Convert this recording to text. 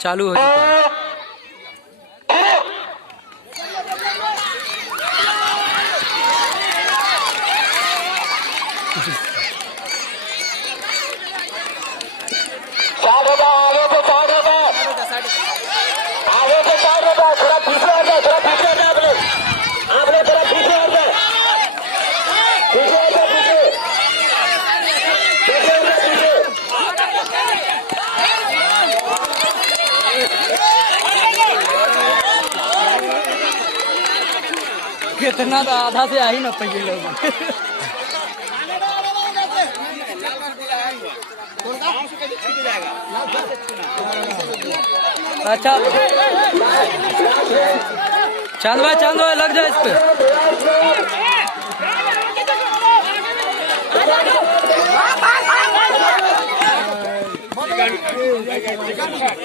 चालू हो चुका है। कितना तो आधा से आ ही ना पाइए लोग। अच्छा चांद भाई लग जाए इस पे।